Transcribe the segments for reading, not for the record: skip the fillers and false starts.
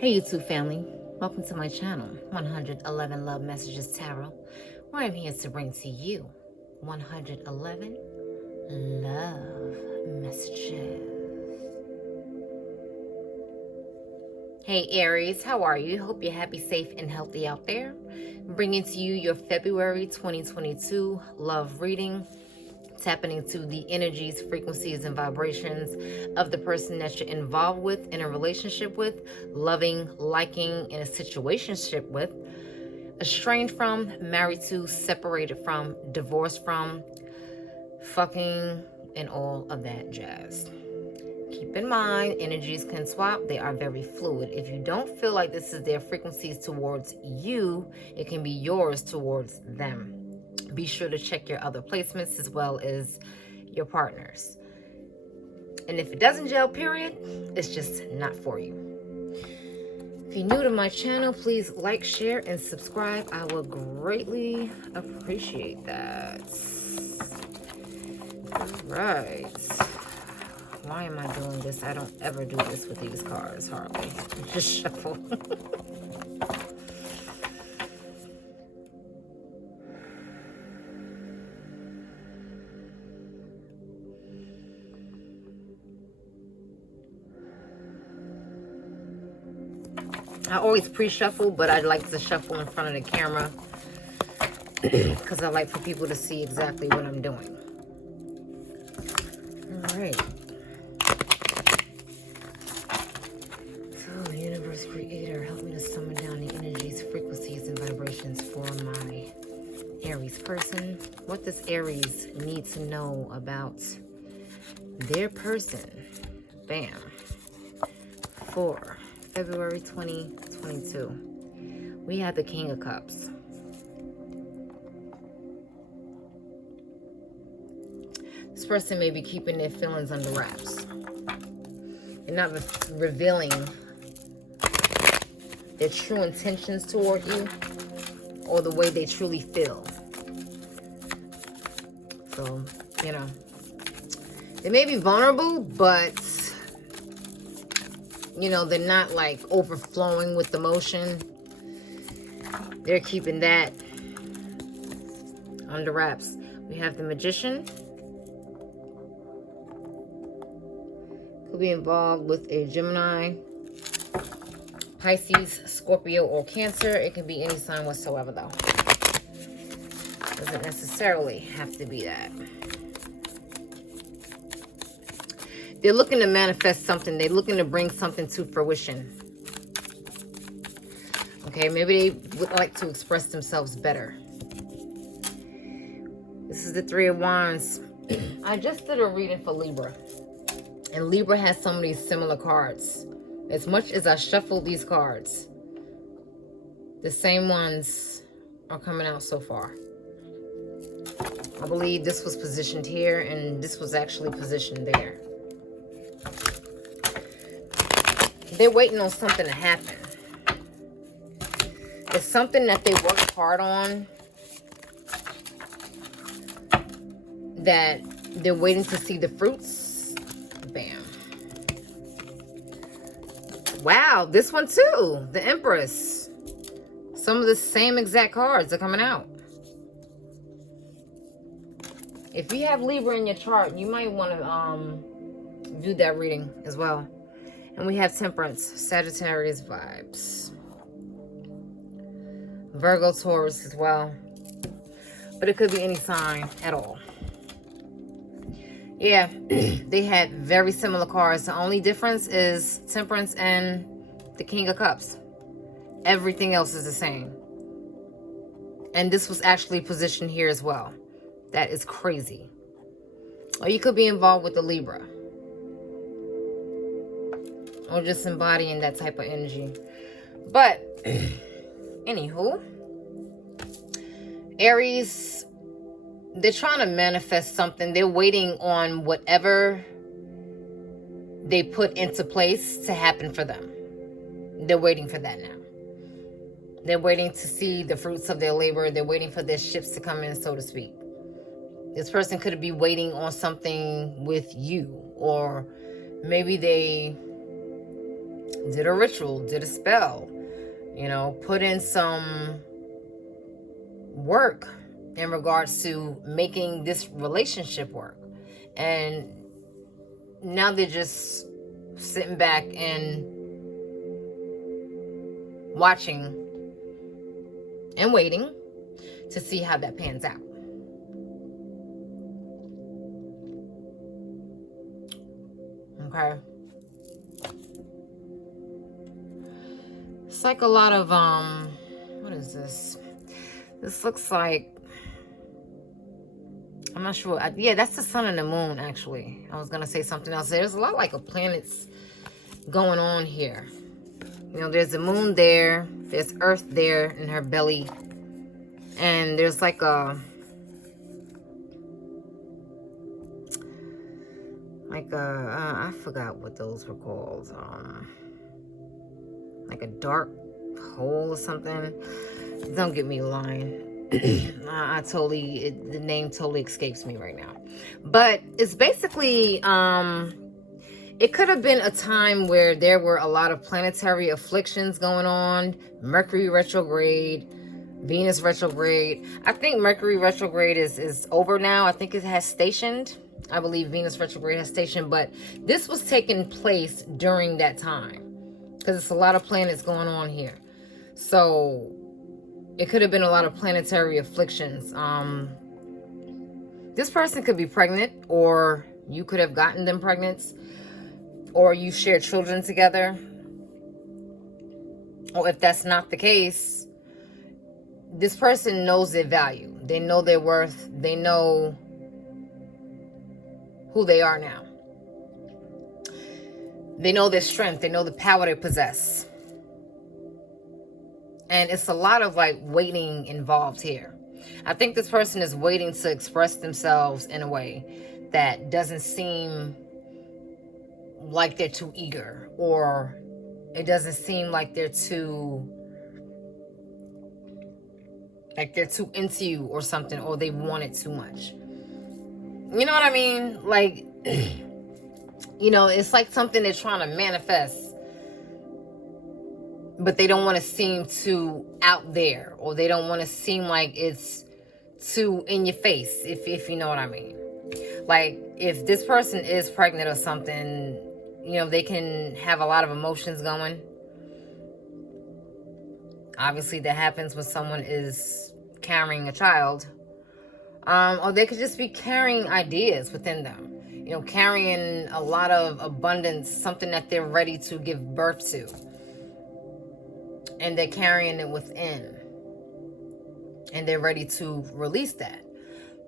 Hey YouTube family, welcome to my channel, 111 Love Messages Tarot, where I'm here to bring to you 111 Love Messages. Hey Aries, how are you? Hope you're happy, safe, and healthy out there. Bringing to you your February 2022 love reading. Tapping into the energies, frequencies, and vibrations of the person that you're involved with, in a relationship with, loving, liking, in a situationship with, estranged from, married to, separated from, divorced from, fucking, and all of that jazz. Keep in mind, energies can swap. They are very fluid. If you don't feel like this is their frequencies towards you, it can be yours towards them. Be sure to check your other placements as well as your partners. And if it doesn't gel, period, it's just not for you. If you're new to my channel, please like, share, and subscribe. I will greatly appreciate that. All right. Why am I doing this? I don't ever do this with these cards, hardly. Just shuffle. I always pre-shuffle, but I like to shuffle in front of the camera because I like for people to see exactly what I'm doing. All right. So, Universe Creator, help me to summon down the energies, frequencies, and vibrations for my Aries person. What does Aries need to know about their person? Bam. For February 2022, we have the King of Cups. This person may be keeping their feelings under wraps. They're not revealing their true intentions toward you or the way they truly feel. So, you know, they may be vulnerable, but you know, they're not like overflowing with emotion. They're keeping that under wraps. We have the Magician. Could be involved with a Gemini, Pisces, Scorpio, or Cancer. It can be any sign whatsoever, though. Doesn't necessarily have to be that. They're looking to manifest something. They're looking to bring something to fruition. Okay, maybe they would like to express themselves better. This is the Three of Wands. I just did a reading for Libra. And Libra has some of these similar cards. As much as I shuffled these cards, the same ones are coming out so far. I believe this was positioned here and this was actually positioned there. They're waiting on something to happen. It's something that they worked hard on that they're waiting to see the fruits. Bam. Wow, this one too. The Empress. Some of the same exact cards are coming out. If you have Libra in your chart, you might want to view that reading as well. And we have Temperance, Sagittarius vibes. Virgo, Taurus as well. But it could be any sign at all. Yeah, they had very similar cards. The only difference is Temperance and the King of Cups. Everything else is the same. And this was actually positioned here as well. That is crazy. Or you could be involved with the Libra. Or just embodying that type of energy. But, anywho, Aries, they're trying to manifest something. They're waiting on whatever they put into place to happen for them. They're waiting for that now. They're waiting to see the fruits of their labor. They're waiting for their ships to come in, so to speak. This person could be waiting on something with you. Or maybe they did a ritual, did a spell, put in some work in regards to making this relationship work. And now they're just sitting back and watching and waiting to see how that pans out. Okay. It's like a lot of, what is this? This looks like, I'm not sure. Yeah, that's the sun and the moon, actually. I was going to say something else. There's a lot like of planets going on here. There's the moon there. There's Earth there in her belly. And there's like I forgot what those were called. Like a dark hole or something. Don't get me lying. The name totally escapes me right now. But it's basically, it could have been a time where there were a lot of planetary afflictions going on. Mercury retrograde, Venus retrograde. I think Mercury retrograde is over now. I think it has stationed. I believe Venus retrograde has stationed. But this was taking place during that time. Because it's a lot of planets going on here. So it could have been a lot of planetary afflictions. This person could be pregnant, or you could have gotten them pregnant, or you share children together. Or if that's not the case, this person knows their value. They know their worth. They know who they are now. They know their strength. They know the power they possess. And it's a lot of like waiting involved here. I think this person is waiting to express themselves in a way that doesn't seem like they're too eager, or it doesn't seem like they're too into you or something, or they want it too much. You know what I mean? Like, it's like something they're trying to manifest, but they don't want to seem too out there, or they don't want to seem like it's too in your face, if you know what I mean. Like, if this person is pregnant or something, they can have a lot of emotions going. Obviously, that happens when someone is carrying a child. Or they could just be carrying ideas within them. Carrying a lot of abundance, something that they're ready to give birth to. And they're carrying it within. And they're ready to release that.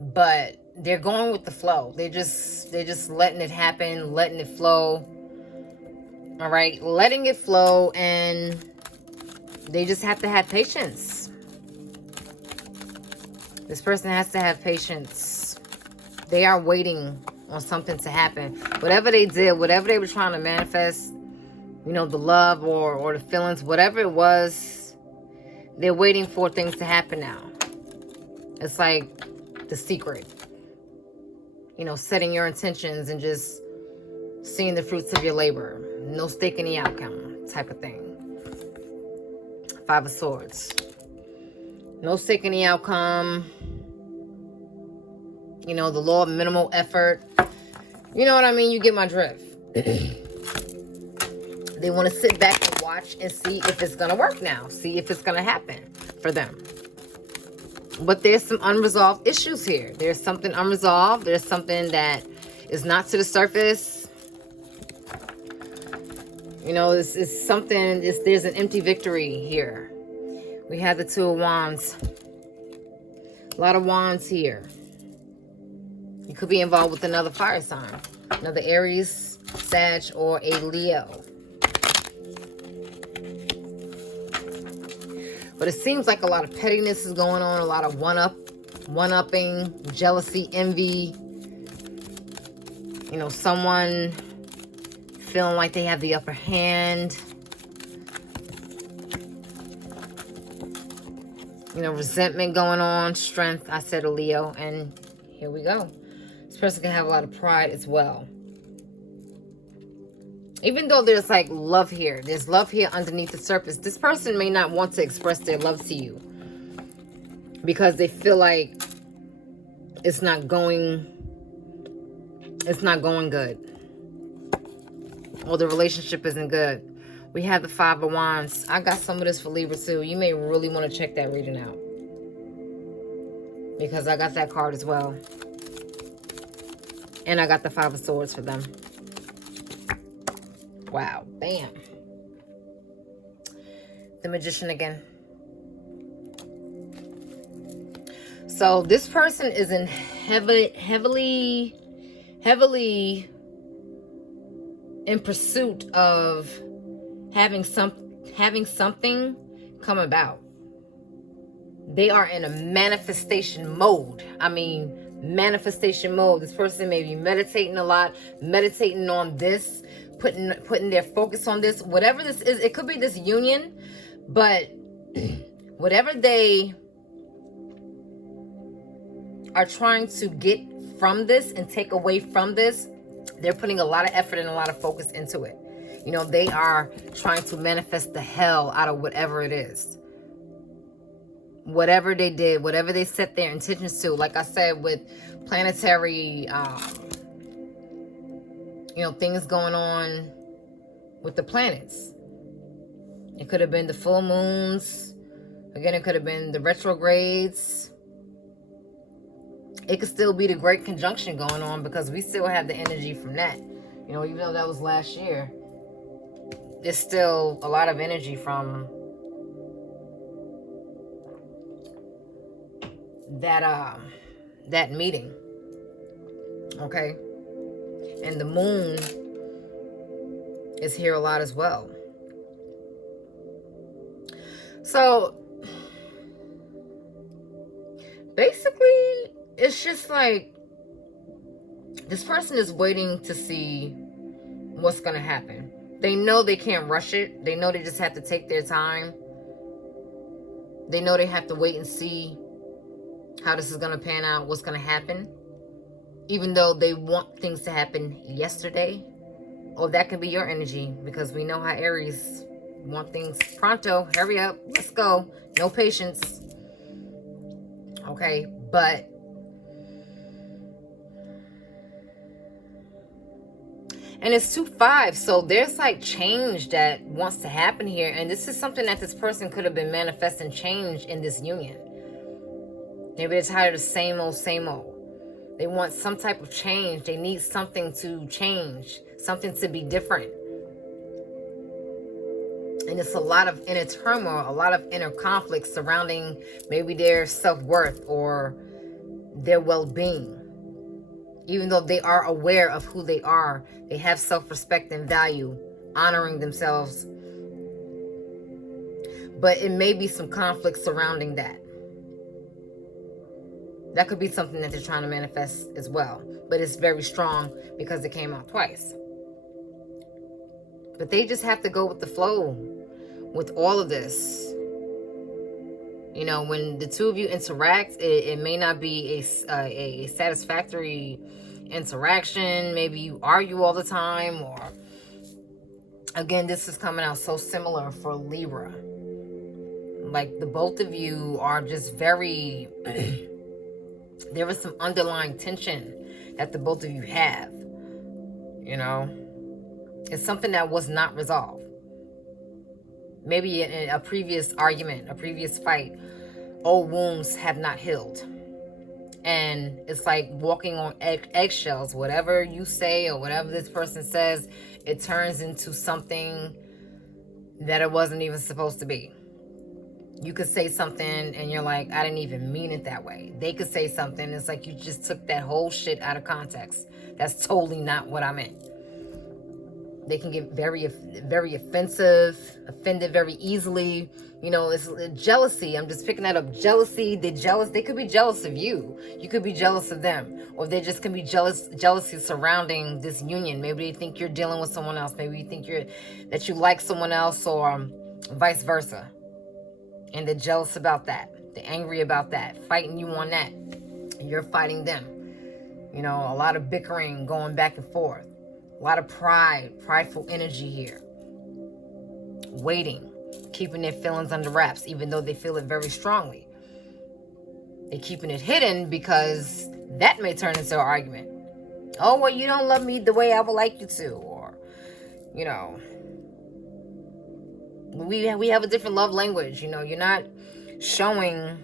But they're going with the flow. They're just letting it happen, letting it flow. All right, letting it flow, and they just have to have patience. This person has to have patience. They are waiting on something to happen. Whatever they did, whatever they were trying to manifest, the love or the feelings, whatever it was, they're waiting for things to happen now. It's like The Secret. Setting your intentions and just seeing the fruits of your labor. No stake in the outcome type of thing. Five of Swords. No stake in the outcome. The law of minimal effort. You know what I mean? You get my drift. They want to sit back and watch and see if it's going to work now. See if it's going to happen for them. But there's some unresolved issues here. There's something unresolved. There's something that is not to the surface. It's something, there's an empty victory here. We have the Two of Wands. A lot of wands here. You could be involved with another fire sign. Another Aries, Sag, or a Leo. But it seems like a lot of pettiness is going on. A lot of one-upping, jealousy, envy. Someone feeling like they have the upper hand. Resentment going on. Strength, I said a Leo. And here we go. This person can have a lot of pride as well. Even though there's like love here, there's love here underneath the surface. This person may not want to express their love to you because they feel like it's not going good, or the relationship isn't good. We have the Five of Wands. I got some of this for Libra too. You may really want to check that reading out, because I got that card as well. And I got the Five of Swords for them. Wow. Bam. The Magician again. So this person is in heavily in pursuit of having something come about. They are in a manifestation mode. I mean, manifestation mode. This person may be meditating a lot, meditating on this, putting their focus on this. Whatever this is, it could be this union, but whatever they are trying to get from this and take away from this, they're putting a lot of effort and a lot of focus into it. You know, they are trying to manifest the hell out of whatever it is. Whatever they did, whatever they set their intentions to. Like I said, with planetary, things going on with the planets. It could have been the full moons. Again, it could have been the retrogrades. It could still be the Great Conjunction going on, because we still have the energy from that. You know, even though that was last year, there's still a lot of energy from that meeting. Okay? And the moon is here a lot as well. So basically, it's just like this person is waiting to see what's going to happen. They know they can't rush it. They know they just have to take their time. They know they have to wait and see how this is going to pan out, what's going to happen. Even though they want things to happen yesterday. Or that can be your energy, because we know how Aries want things pronto. Hurry up. Let's go. No patience. Okay, but and it's 2-5, so there's like change that wants to happen here, and this is something that this person could have been manifesting change in this union. Maybe they're tired of the same old. They want some type of change. They need something to change, something to be different. And it's a lot of inner turmoil, a lot of inner conflict surrounding maybe their self-worth or their well-being. Even though they are aware of who they are, they have self-respect and value, honoring themselves. But it may be some conflict surrounding that. That could be something that they're trying to manifest as well. But it's very strong because it came out twice. But they just have to go with the flow with all of this. You know, when the two of you interact, it may not be a satisfactory interaction. Maybe you argue all the time, or again, this is coming out so similar for Libra. Like the both of you are just very there is some underlying tension that the both of you have. You know, it's something that was not resolved. Maybe in a previous argument, a previous fight, old wounds have not healed. And it's like walking on eggshells. Whatever you say or whatever this person says, it turns into something that it wasn't even supposed to be. You could say something and you're like, I didn't even mean it that way. They could say something, it's like you just took that whole shit out of context. That's totally not what I meant. They can get very offended very easily. You know, it's jealousy. I'm just picking that up. Jealousy. They could be jealous of you. You could be jealous of them. Or they just can be jealousy surrounding this union. Maybe they think you're dealing with someone else. Maybe you think that you like someone else, or vice versa. And they're jealous about that. They're angry about that. Fighting you on that. You're fighting them. You know, a lot of bickering going back and forth. A lot of prideful energy here. Waiting, keeping their feelings under wraps, even though they feel it very strongly. They're keeping it hidden because that may turn into an argument. Oh, well, you don't love me the way I would like you to. Or, you know, we have a different love language. You know, you're not showing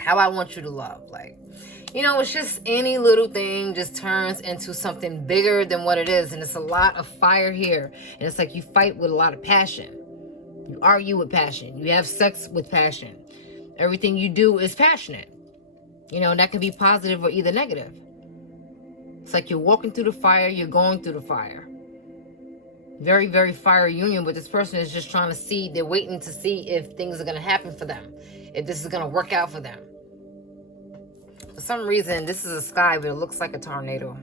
how I want you to love. Like, you know, it's just any little thing just turns into something bigger than what it is. And it's a lot of fire here. And it's like you fight with a lot of passion. You argue with passion. You have sex with passion. Everything you do is passionate. You know, and that can be positive or either negative. It's like you're walking through the fire, you're going through the fire. Very, very fiery union, but this person is just trying to see, they're waiting to see if things are going to happen for them. If this is going to work out for them. For some reason, this is a sky, but it looks like a tornado.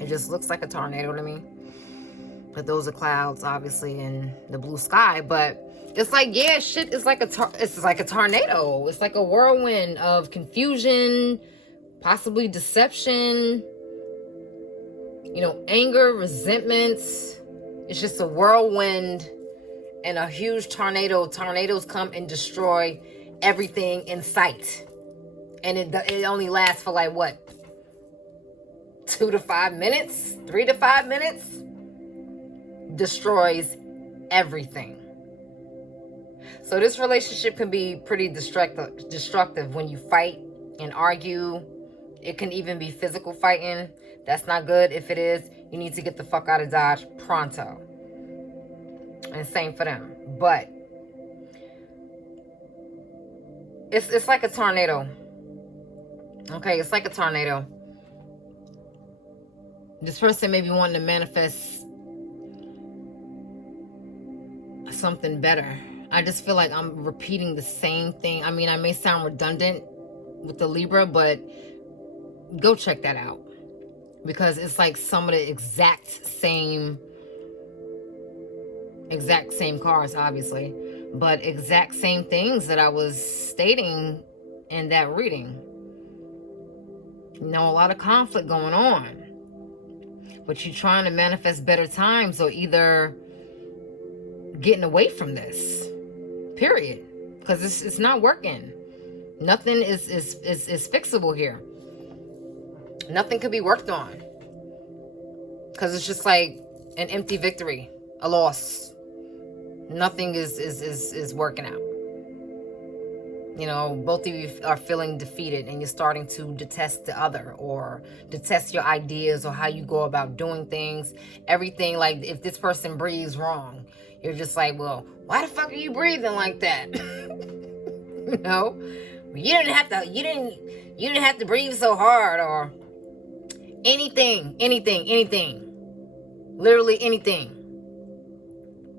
It just looks like a tornado to me. But those are clouds, obviously, in the blue sky. But it's like, yeah, shit is like it's like a tornado. It's like a whirlwind of confusion, possibly deception, you know, anger, resentments. It's just a whirlwind and a huge tornado. Tornadoes come and destroy everything in sight. And it only lasts for like what? 2 to 5 minutes? 3 to 5 minutes? Destroys everything. So this relationship can be pretty destructive when you fight and argue. It can even be physical fighting. That's not good. If it is, you need to get the fuck out of Dodge pronto. And same for them. But it's like a tornado. Okay, it's like a tornado. This person may be wanting to manifest something better. I just feel like I'm repeating the same thing. I mean, I may sound redundant with the Libra, but go check that out. Because it's like some of the exact same cards, obviously. But exact same things that I was stating in that reading. You know, a lot of conflict going on. But you're trying to manifest better times or either getting away from this. Period. Because it's not working. Nothing is fixable here. Nothing could be worked on. Because it's just like an empty victory. A loss. Nothing is working out. You know, both of you are feeling defeated and you're starting to detest the other or detest your ideas or how you go about doing things. Everything, like if this person breathes wrong, you're just like, well, why the fuck are you breathing like that? You know, you didn't have to breathe so hard or anything, literally anything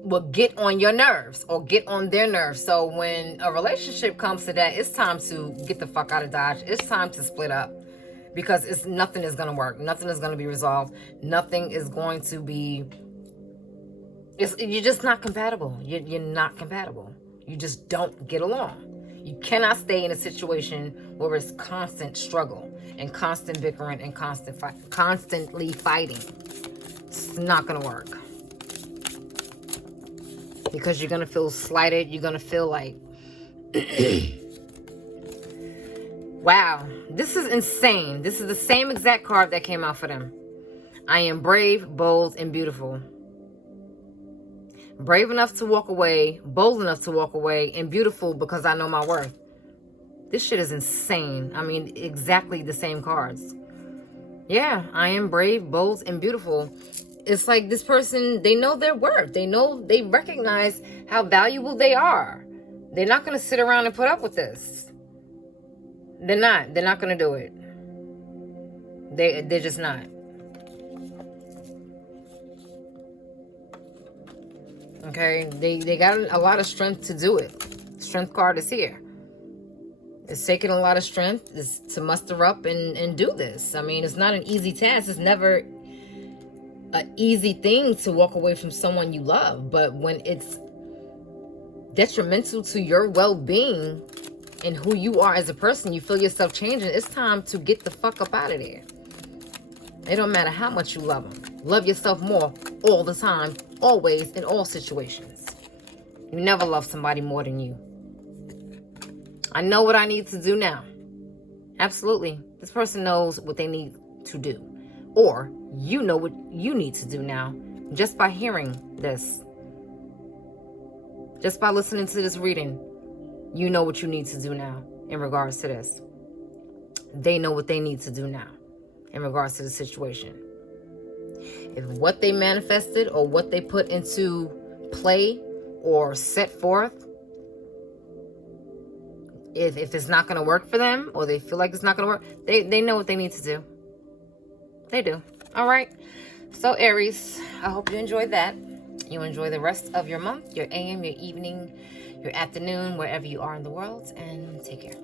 will get on your nerves or get on their nerves. So when a relationship comes to that, it's time to get the fuck out of Dodge. It's time to split up because nothing is going to work. Nothing is going to be resolved. Nothing is going to be, you're just not compatible. You're not compatible. You just don't get along. You cannot stay in a situation where it's constant struggle and constant bickering and constantly fighting. It's not going to work. Because you're going to feel slighted. You're going to feel like, wow, this is insane. This is the same exact card that came out for them. I am brave, bold, and beautiful. Brave enough to walk away, bold enough to walk away, and beautiful because I know my worth. This shit is insane. I mean, exactly the same cards. Yeah, I am brave, bold, and beautiful. It's like this person, they know their worth. They recognize how valuable they are. They're not going to sit around and put up with this. They're not going to do it. They're just not. Okay, they got a lot of strength to do it. Strength card is here. It's taking a lot of strength to muster up and do this. I mean, it's not an easy task. It's never an easy thing to walk away from someone you love. But when it's detrimental to your well-being and who you are as a person, you feel yourself changing, it's time to get the fuck up out of there. It don't matter how much you love them. Love yourself more all the time, always, in all situations. You never love somebody more than you. I know what I need to do now. Absolutely. This person knows what they need to do. Or you know what you need to do now just by hearing this. Just by listening to this reading, you know what you need to do now in regards to this. They know what they need to do now in regards to the situation. If what they manifested or what they put into play or set forth, if it's not going to work for them or they feel like it's not going to work, they know what they need to do. They do. All right. So Aries, I hope you enjoyed that. You enjoy the rest of your month, your AM, your evening, your afternoon, wherever you are in the world, and take care.